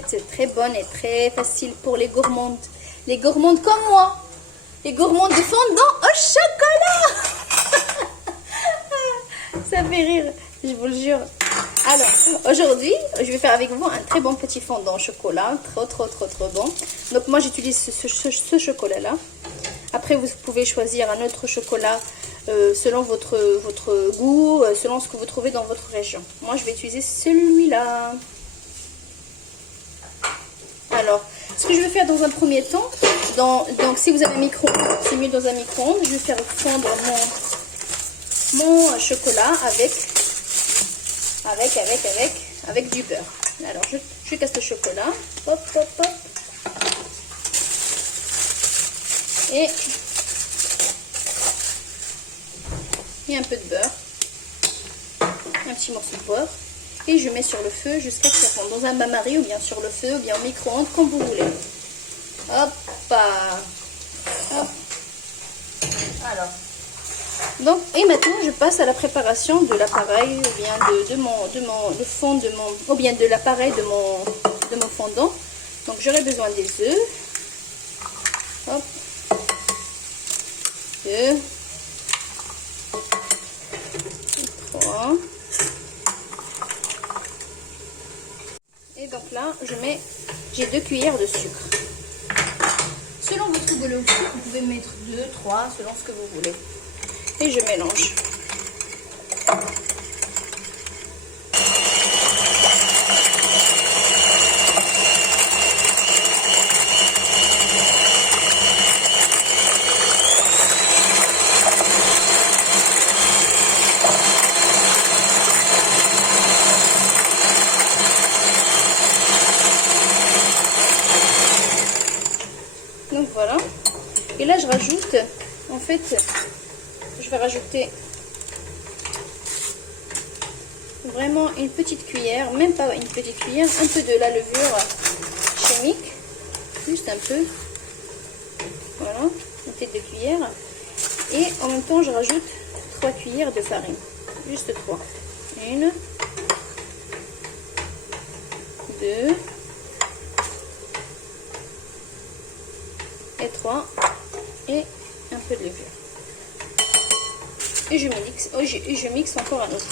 recette très bonne et très facile pour les gourmandes. Les gourmandes comme moi. Les gourmandes de fondant au chocolat. Ça fait rire, je vous le jure. Alors, aujourd'hui, je vais faire avec vous un très bon petit fondant au chocolat. Trop bon. Donc, moi, j'utilise ce chocolat-là. Après, vous pouvez choisir un autre chocolat selon votre goût, selon ce que vous trouvez dans votre région. Moi, je vais utiliser celui-là. Alors, ce que je vais faire dans un premier temps, donc si vous avez un micro-ondes, c'est mieux dans un micro-ondes. Je vais faire fondre mon chocolat avec du beurre. Alors, je casse le chocolat. Hop. Et un peu de beurre. Un petit morceau de beurre. Et je mets sur le feu jusqu'à ce que ça fonde. Dans un bain-marie ou bien sur le feu ou bien au micro-ondes, comme vous voulez. Hop. Alors. Donc, et maintenant, je passe à la préparation de l'appareil ou bien le fond de mon, ou bien de l'appareil de mon fondant. Donc, j'aurai besoin des œufs. Hop. 2, 3. Et donc là, j'ai 2 cuillères de sucre. Selon votre goût de sucre, vous pouvez mettre 2, 3, selon ce que vous voulez. Et je mélange. Donc voilà. Et là, je rajoute, en fait, je vais rajouter vraiment une petite cuillère, même pas une petite cuillère, un peu de la levure chimique, juste un peu, voilà, une tête de cuillère, et en même temps je rajoute 3 cuillères de farine, juste 3, 1, 2 et 3, et un peu de levure. Et je mixe encore un autre.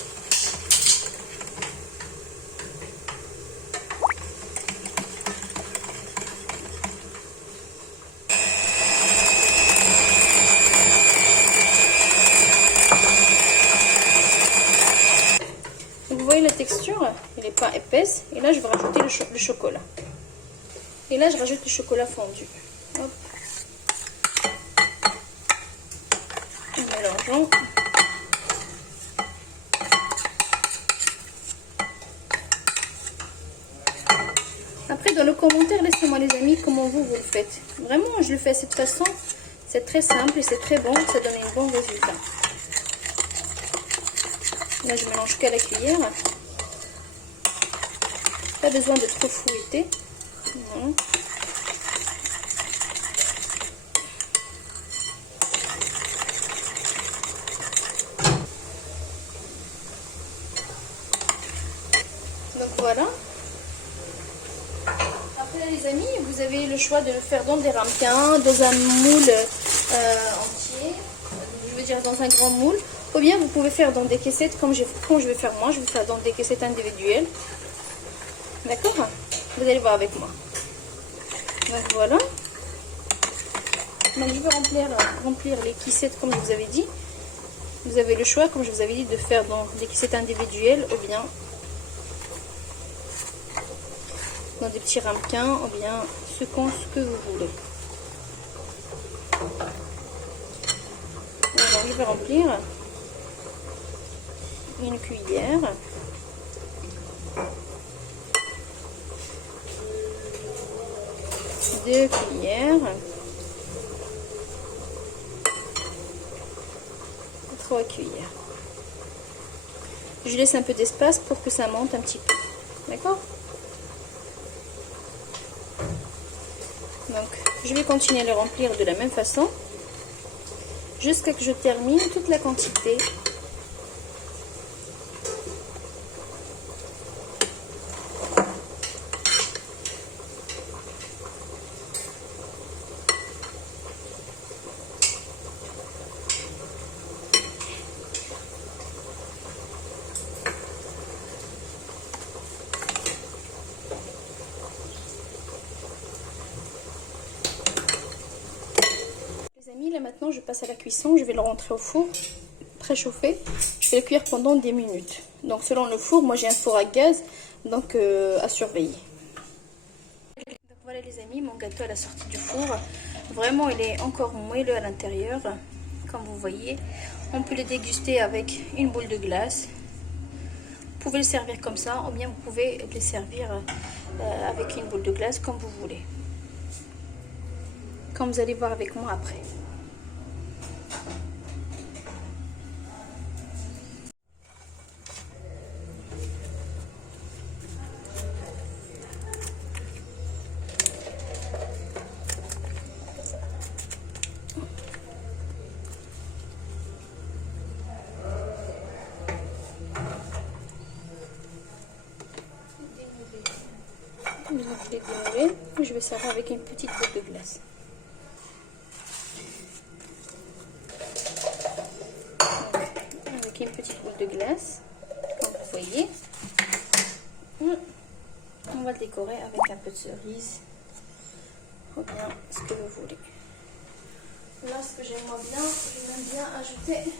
Donc vous voyez la texture, elle n'est pas épaisse. Et là je vais rajouter le chocolat. Et là je rajoute le chocolat fondu. Hop. En mélangeant. Après, dans le commentaire, laissez-moi les amis comment vous le faites. Vraiment, je le fais de cette façon. C'est très simple et c'est très bon. Ça donne un bon résultat. Là, je mélange qu'à la cuillère. Pas besoin de trop fouetter. Voilà. Donc voilà. Après les amis, vous avez le choix de le faire dans des ramequins, dans un moule entier, je veux dire dans un grand moule, ou bien vous pouvez faire dans des caissettes comme je vais faire moi, je vais faire dans des caissettes individuelles. D'accord? Vous allez voir avec moi. Donc voilà. Donc je vais remplir les caissettes comme je vous avais dit. Vous avez le choix, comme je vous avais dit, de faire dans des caissettes individuelles ou bien dans des petits ramequins ou bien ce que vous voulez. Alors, je vais remplir une cuillère, deux cuillères, 3 cuillères. Je laisse un peu d'espace pour que ça monte un petit peu. D'accord? Donc, je vais continuer à le remplir de la même façon jusqu'à ce que je termine toute la quantité. passe à la cuisson, je vais le rentrer au four préchauffé. Je vais le cuire pendant 10 minutes. Donc selon le four, moi j'ai un four à gaz, donc à surveiller. Donc voilà les amis, mon gâteau à la sortie du four. Vraiment il est encore moelleux à l'intérieur, comme vous voyez. On peut le déguster avec une boule de glace. Vous pouvez le servir comme ça, ou bien vous pouvez le servir avec une boule de glace comme vous voulez. Comme vous allez voir avec moi après. Je vais servir avec une petite boule de glace. Avec une petite boule de glace, comme vous voyez. On va le décorer avec un peu de cerise, ou bien ce que vous voulez. Là, ce que j'aime bien, j'aime bien ajouter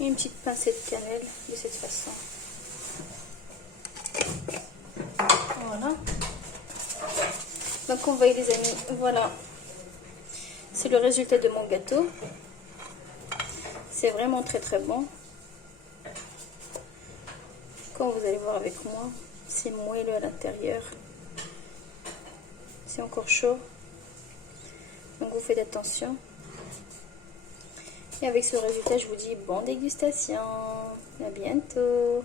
une petite pincée de cannelle de cette façon. Voilà. Donc on voit les amis, voilà. C'est le résultat de mon gâteau. C'est vraiment très très bon. Comme vous allez voir avec moi, c'est moelleux à l'intérieur. C'est encore chaud. Donc vous faites attention. Et avec ce résultat, je vous dis bonne dégustation. À bientôt.